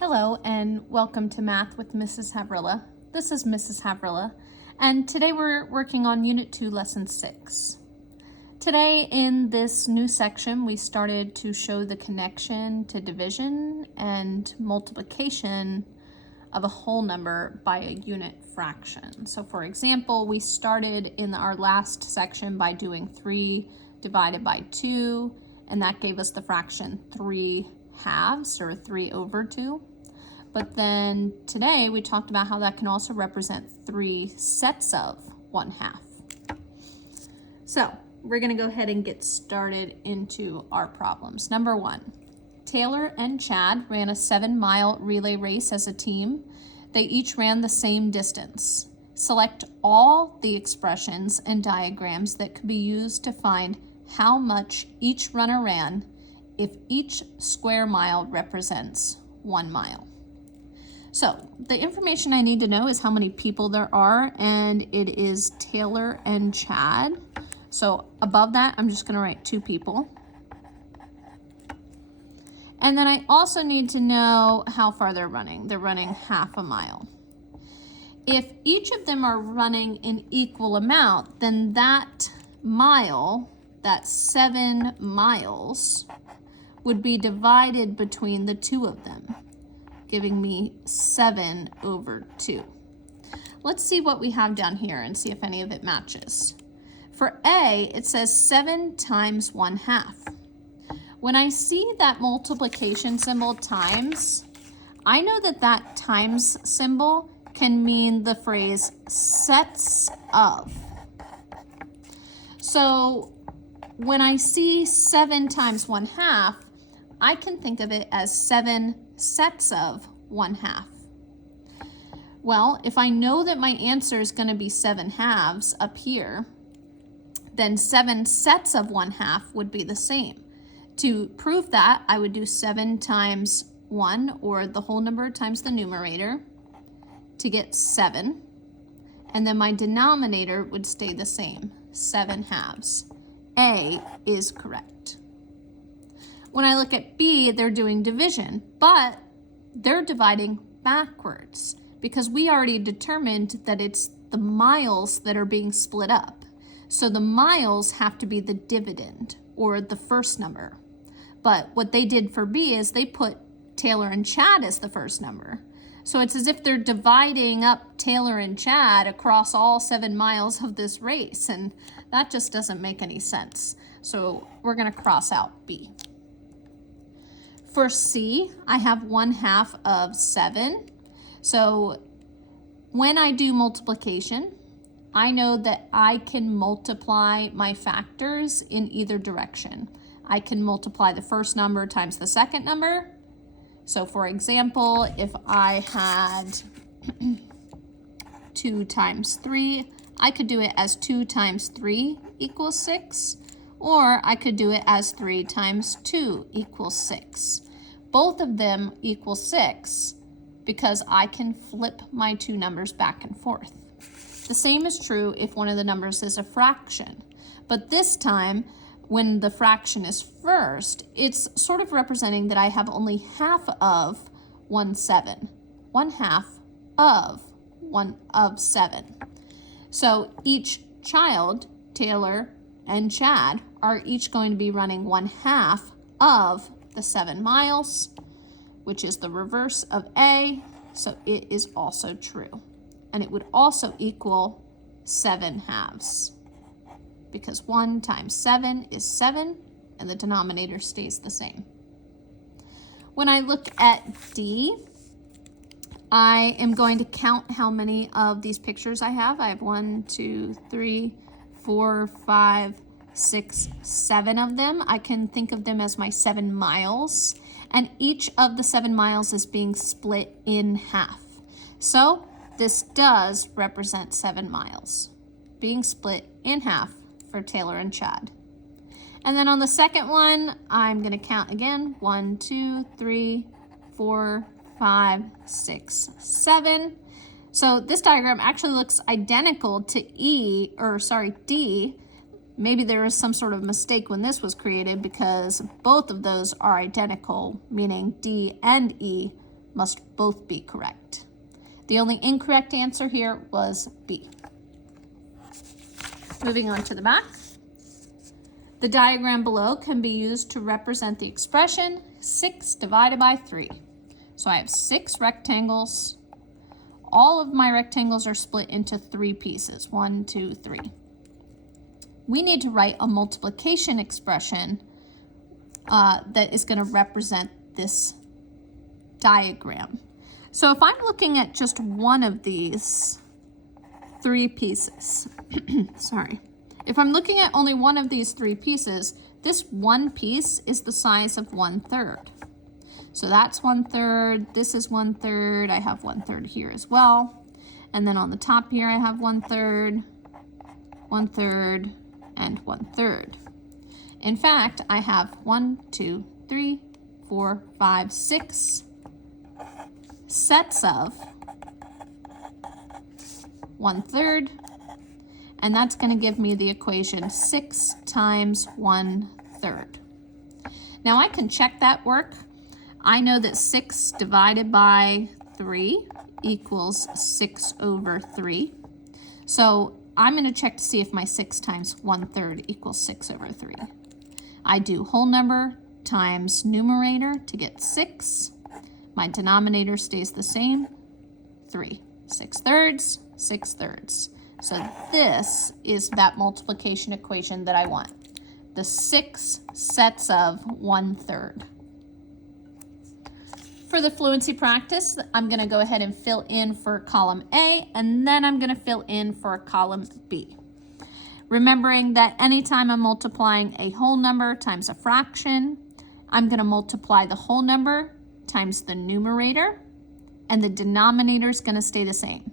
Hello and welcome to Math with Mrs. Havrilla. This is Mrs. Havrilla, and today we're working on Unit 2, Lesson 6. Today in this new section we started to show the connection to division and multiplication of a whole number by a unit fraction. So for example, we started in our last section by doing 3 divided by 2, and that gave us the fraction 3 halves, or 3 over 2. But then today we talked about how that can also represent 3 sets of 1/2. So we're going to go ahead and get started into our problems. Number 1, Taylor and Chad ran a 7-mile relay race as a team. They each ran the same distance. Select all the expressions and diagrams that could be used to find how much each runner ran if each square mile represents 1 mile. So the information I need to know is how many people there are, and it is Taylor and Chad. So above that, I'm just going to write 2 people. And then I also need to know how far they're running. They're running 1/2 mile. If each of them are running an equal amount, then that mile, that 7 miles, would be divided between the 2 of them, giving me 7 over 2. Let's see what we have down here and see if any of it matches. For A, it says 7 times 1/2. When I see that multiplication symbol times, I know that that times symbol can mean the phrase sets of. So when I see 7 times 1/2, I can think of it as 7 sets of 1/2. Well, if I know that my answer is going to be 7 halves up here, then 7 sets of 1/2 would be the same. To prove that, I would do 7 times 1, or the whole number times the numerator, to get 7. And then my denominator would stay the same, 7 halves. A is correct. When I look at B, they're doing division, but they're dividing backwards because we already determined that it's the miles that are being split up. So the miles have to be the dividend, or the first number. But what they did for B is they put Taylor and Chad as the first number. So it's as if they're dividing up Taylor and Chad across all 7 miles of this race, and that just doesn't make any sense. So we're going to cross out B. For C, I have 1/2 of 7. So when I do multiplication, I know that I can multiply my factors in either direction. I can multiply the first number times the second number. So for example, if I had 2 times 3, I could do it as 2 times 3 equals 6, or I could do it as 3 times 2 equals 6. Both of them equal 6 because I can flip my 2 numbers back and forth. The same is true if one of the numbers is a fraction, but this time when the fraction is first, it's sort of representing that I have only half of 1/7, 1/2 of 1 of 7. So each child, Taylor and Chad, are each going to be running 1/2 of the 7 miles, which is the reverse of A, so it is also true. And it would also equal 7 halves, because 1 times 7 is 7, and the denominator stays the same. When I look at D, I am going to count how many of these pictures I have. I have 1, 2, 3, 4, 5, 6, 7 of them. I can think of them as my 7 miles, and each of the 7 miles is being split in half. So this does represent 7 miles being split in half for Taylor and Chad. And then on the second one, I'm going to count again. 1, 2, 3, 4, 5, 6, 7. So this diagram actually looks identical to D. Maybe there was some sort of mistake when this was created because both of those are identical, meaning D and E must both be correct. The only incorrect answer here was B. Moving on to the back. The diagram below can be used to represent the expression 6 divided by 3. So I have 6 rectangles. All of my rectangles are split into 3 pieces, 1, 2, 3. We need to write a multiplication expression that is going to represent this diagram. So if I'm looking at just one of these 3 pieces, sorry. If I'm looking at only one of these 3 pieces, this one piece is the size of 1/3. So that's 1/3, this is 1/3, I have 1/3 here as well. And then on the top here, I have 1/3, 1/3, and 1/3. In fact, I have 1, 2, 3, 4, 5, 6 sets of 1/3, and that's going to give me the equation 6 times 1/3. Now I can check that work. I know that 6 divided by 3 equals 6 over 3. So I'm going to check to see if my 6 times 1/3 equals 6 over 3. I do whole number times numerator to get 6. My denominator stays the same, 3. 6/3, 6/3. So this is that multiplication equation that I want. The 6 sets of 1/3. For the fluency practice, I'm going to go ahead and fill in for column A, and then I'm going to fill in for column B. Remembering that anytime I'm multiplying a whole number times a fraction, I'm going to multiply the whole number times the numerator, and the denominator is going to stay the same.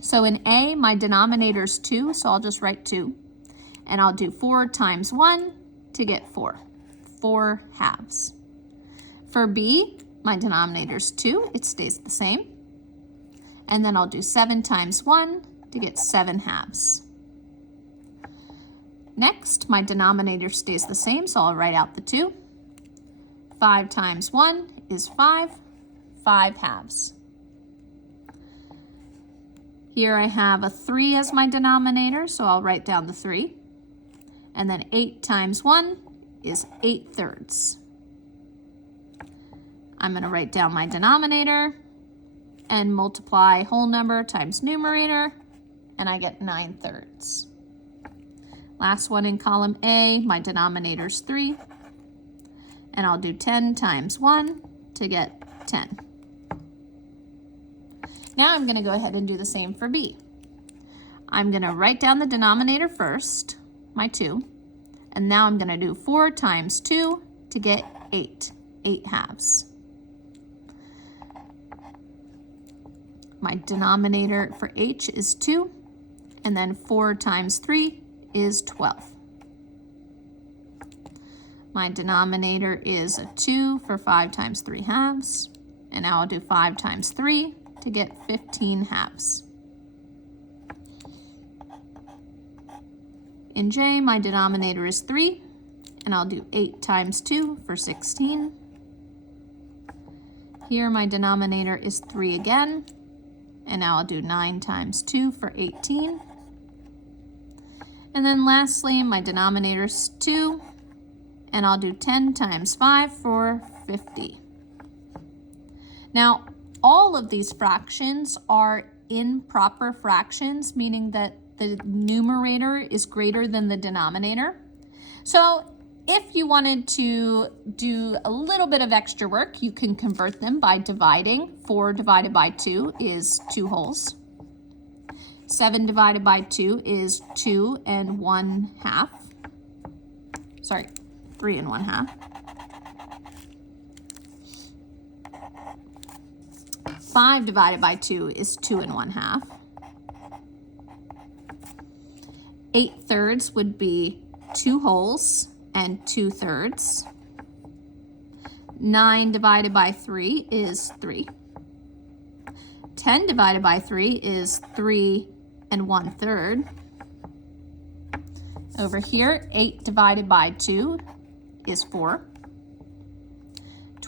So in A, my denominator is 2, so I'll just write 2. And I'll do 4 times 1 to get 4. 4 halves. For B, my denominator is 2, it stays the same. And then I'll do 7 times 1 to get 7 halves. Next, my denominator stays the same, so I'll write out the 2. 5 times 1 is 5, 5 halves. Here I have a 3 as my denominator, so I'll write down the 3. And then 8 times 1 is 8/3. I'm going to write down my denominator and multiply whole number times numerator, and I get 9/3. Last one in column A, my denominator is 3, and I'll do 10 times 1 to get 10. Now I'm going to go ahead and do the same for B. I'm going to write down the denominator first, my 2, and now I'm going to do 4 times 2 to get 8, 8 halves. My denominator for H is 2, and then 4 times 3 is 12. My denominator is a 2 for 5 times 3 halves, and now I'll do 5 times 3 to get 15 halves. In J, my denominator is 3, and I'll do 8 times 2 for 16. Here my denominator is 3 again, and now I'll do 9 times 2 for 18. And then lastly, my denominator is 2, and I'll do 10 times 5 for 50. Now, all of these fractions are improper fractions, meaning that the numerator is greater than the denominator. So if you wanted to do a little bit of extra work, you can convert them by dividing. 4 divided by 2 is 2 wholes. 7 divided by 2 is 2 and 1/2. Sorry, 3 and 1/2. 5 divided by 2 is 2 and 1/2. 8/3 would be 2 wholes and 2/3. 9 divided by 3 is 3. 10 divided by 3 is 3 and 1/3. Over here, 8 divided by 2 is 4.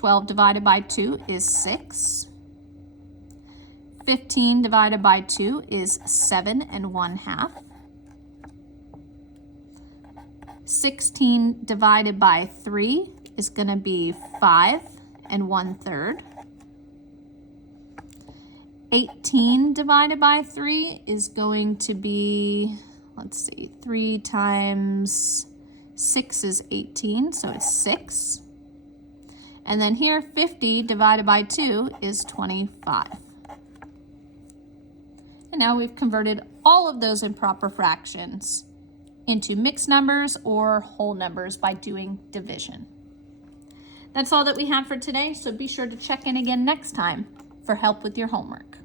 12 divided by 2 is 6. 15 divided by 2 is 7 1/2. 16 divided by 3 is going to be 5 1/3. 18 divided by 3 is going to be, let's see, 3 times 6 is 18, so it's 6. And then here, 50 divided by 2 is 25. And now we've converted all of those improper fractions into mixed numbers or whole numbers by doing division. That's all that we have for today, so be sure to check in again next time for help with your homework.